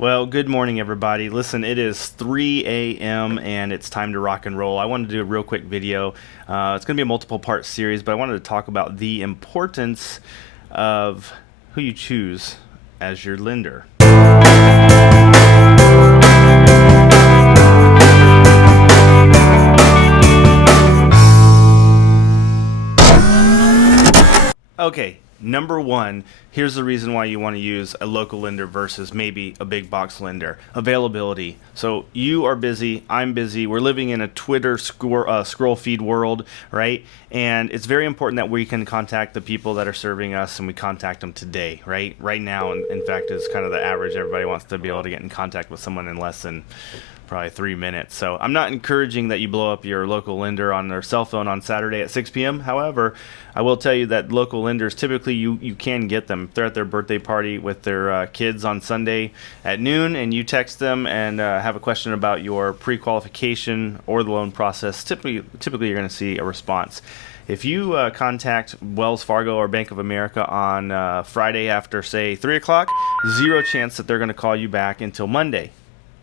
Well, good morning, everybody. Listen, it is 3 a.m. and it's time to rock and roll. I wanted to do a real quick video. It's going to be a multiple part series, but I wanted to talk about the importance of who you choose as your lender. Okay, number one, here's the reason why you want to use a local lender versus maybe a big box lender. Availability. So you are busy, I'm busy, we're living in a Twitter scroll feed world, right? And it's very important that we can contact the people that are serving us, and we contact them today, right? Right now, in fact, is kind of the average. Everybody wants to be able to get in contact with someone in less than probably 3 minutes. So I'm not encouraging that you blow up your local lender on their cell phone on Saturday at 6 p.m. However, I will tell you that local lenders, typically you can get them. If they're at their birthday party with their kids on Sunday at noon and you text them and have a question about your pre-qualification or the loan process, typically you're going to see a response. If you contact Wells Fargo or Bank of America on Friday after, say, 3 o'clock, zero chance that they're going to call you back until Monday.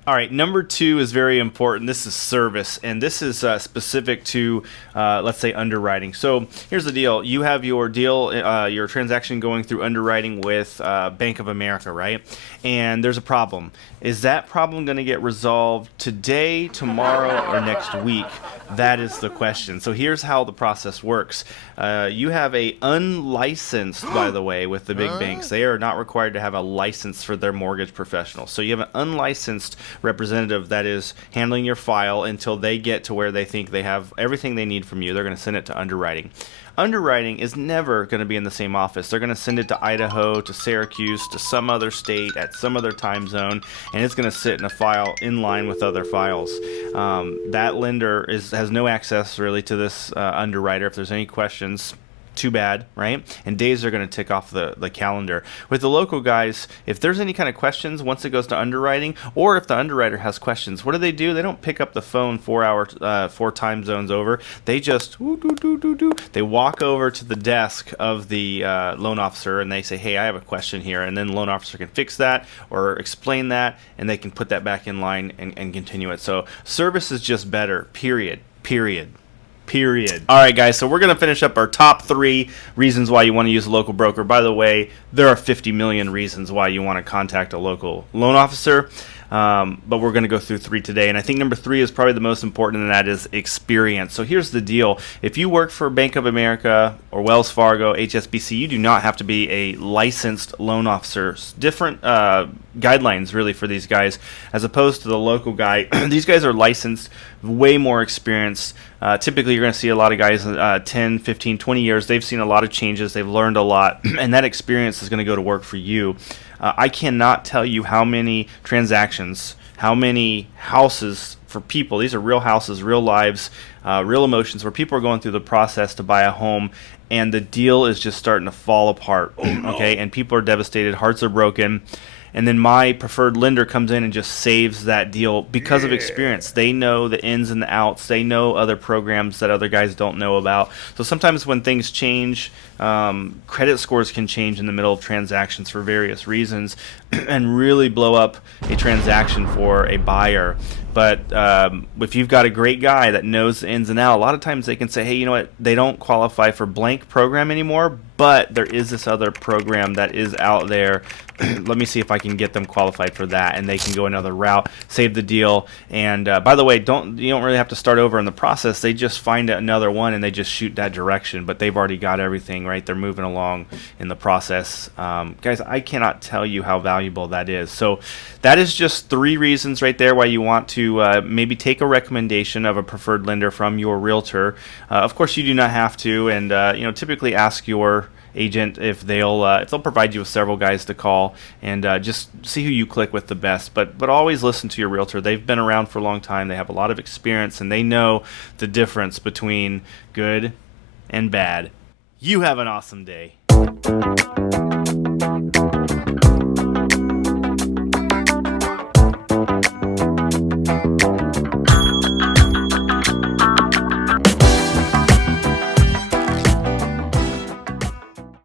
All right, number two is very important. This is service, and this is specific to, let's say, underwriting. So here's the deal. You have your your transaction going through underwriting with Bank of America, right? And there's a problem. Is that problem going to get resolved today, tomorrow, or next week? That is the question. So here's how the process works. You have a unlicensed, by the way, with the big banks. They are not required to have a license for their mortgage professionals. So you have an unlicensed representative that is handling your file until they get to where they think they have everything they need from you. They're going to send it to underwriting. Underwriting is never going to be in the same office. They're going to send it to Idaho, to Syracuse, to some other state at some other time zone, and it's going to sit in a file in line with other files. That lender has no access really to this underwriter. If there's any questions, too bad, right? And days are going to tick off the calendar. With the local guys, if there's any kind of questions once it goes to underwriting, or if the underwriter has questions, what do? They don't pick up the phone 4 time zones over. They just they walk over to the desk of the loan officer and they say, hey, I have a question here, and then the loan officer can fix that or explain that, and they can put that back in line and continue it. So service is just better, period. All right, guys, so we're going to finish up our top 3 reasons why you want to use a local broker. By the way, there are 50 million reasons why you want to contact a local loan officer, but we're going to go through 3 today. And I think number 3 is probably the most important, and that is experience. So here's the deal. If you work for Bank of America or Wells Fargo, HSBC, you do not have to be a licensed loan officer. Different guidelines, really, for these guys, as opposed to the local guy. These guys are licensed, way more experienced. Typically, you're going to see a lot of guys 10, 15, 20 years. They've seen a lot of changes. They've learned a lot, and that experience is going to go to work for you. I cannot tell you how many transactions, how many houses for people. These are real houses, real lives, real emotions, where people are going through the process to buy a home, and the deal is just starting to fall apart. Okay, and people are devastated, hearts are broken. And then my preferred lender comes in and just saves that deal because of experience. They know the ins and the outs. They know other programs that other guys don't know about. So sometimes when things change, credit scores can change in the middle of transactions for various reasons and really blow up a transaction for a buyer. But if you've got a great guy that knows the ins and outs, a lot of times they can say, hey, you know what, they don't qualify for blank program anymore, but there is this other program that is out there. Let me see if I can get them qualified for that, and they can go another route, save the deal. And by the way, you don't really have to start over in the process. They just find another one and they just shoot that direction, but they've already got everything, right? They're moving along in the process. Guys, I cannot tell you how valuable that is. So that is just 3 reasons right there why you want to maybe take a recommendation of a preferred lender from your realtor. Of course, you do not have to, and typically ask your agent if they'll provide you with several guys to call, and just see who you click with the best. But always listen to your realtor. They've been around for a long time. They have a lot of experience, and they know the difference between good and bad. You have an awesome day.